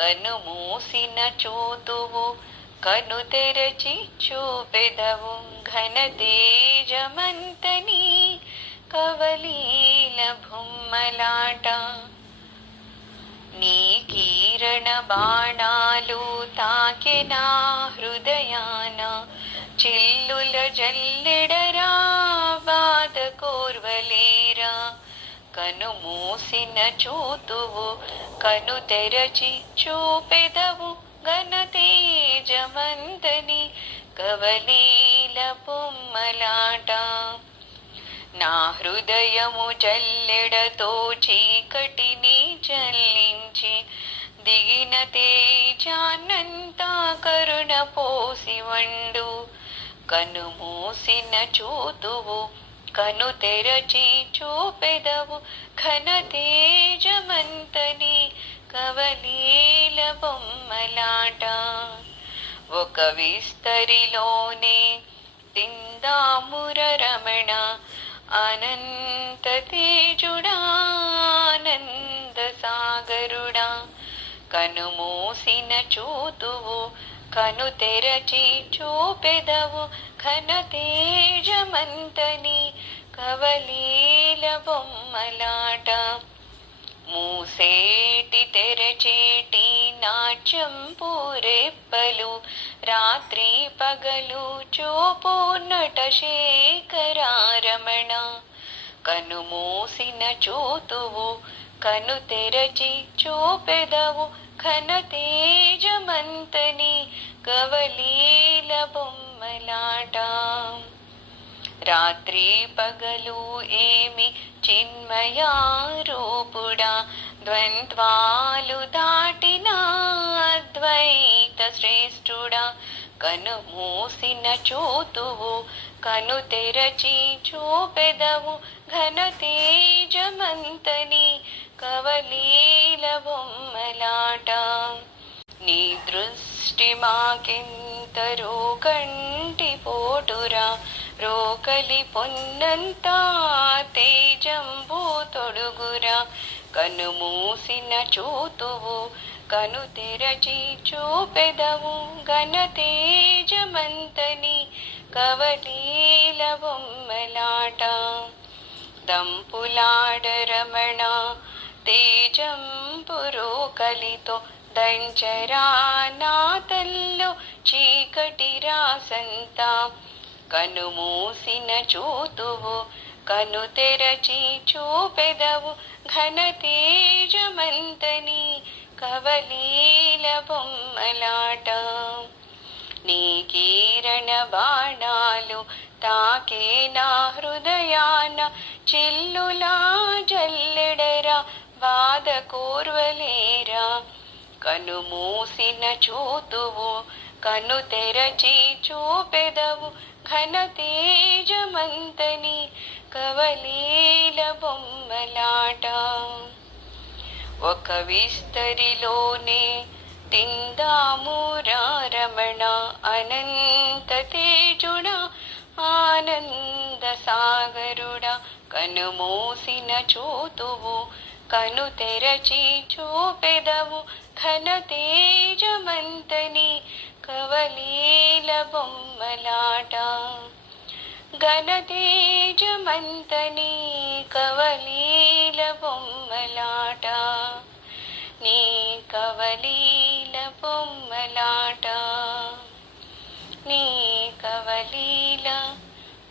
కను మూసిన చూతువు కను తెరచి చూపెదవు ఘన తేజమంతని కవలీల బొమ్మలాట. నీ కిరణ బాణాలు తాకెనా హృదయాన చిల్లుల జల్లెడరా బాధ కోర్వలేరా. కను మూసిన చూతువు కను తెరచి చూపెదవు ఘన తేజమంతని కవలీల బొమ్మలాట. నా హృదయము జల్లెడతో చీకటిని జల్లించి దిగిన తేజాన్నంతా కరుణ పోసి వండు. కను మూసిన చూతువు కను తెరచి చూపెదవు ఘన తేజమంతని కవలీల బొమ్మలాట. ఒక విస్తరిలోనే తిందాముర రమణ అనంత తేజుడా ఆనంద సాగరుడా. కను మూసిన చూతువు కను తెరచి చూపెదవు ఘన తేజమంతని కవలీల బొమ్మలాట. మూసేటి తెరచేటి నాట్యంపు రెప్పలు రాత్రి పగలు చూపు నట శేఖరారమణ. కను మూసిన చూతువు కను తెరచి చూపెదవు ఘన తేజమంతని కవలీల బొమ్మలాట. రాత్రి పగలు ఏమి చిన్మయారూపుడా ద్వంద్వాలు దాటిన అద్వైత శ్రేష్ఠుడా. కను మూసిన చూతువు కను తెరచి చూపెదవు ఘన తేజమంతని కవలీల బొమ్మలాట. నీ దృష్టి మాకెంతరో కంటి పోటురా రోకలి పొన్నంతా తేజంబు తొడుగురా. కను మూసిన చూతువు కను తెరచి చూపెదవు ఘన తేజమంతని కవలీల బొమ్మలాట. దంపులాడరమణ తేజంపు రోకలితో దంచరా నా తల్లో చీకటి రాసంతా. కను మూసిన చూతువు కను తెరచి చూపెదవు ఘన తేజమంతని కవలీల బొమ్మలాట. నీ కిరణ బాణాలు తాకే నా హృదయాన చిల్లులా జల్లెడరా బాధ కోర్వలేరా. కను మూసిన చూతువు కను తెరచి చూపెదవు ఘన తేజమంతని కవలీల బొమ్మలాట. ఒక విస్తరిలోనే తిందామురా రమణ అనంత తేజుడా ఆనంద సాగరుడా. కను మూసిన చూతువు కను తెరచి చూపెదవు ఘన తేజమంతని కవలీల బొమ్మలాట. ఘన తేజమంతని కవలీల బొమ్మలాట. నీ కవలీల బొమ్మలాట. నీ కవలీల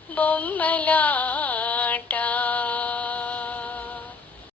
బొమ్మలాట.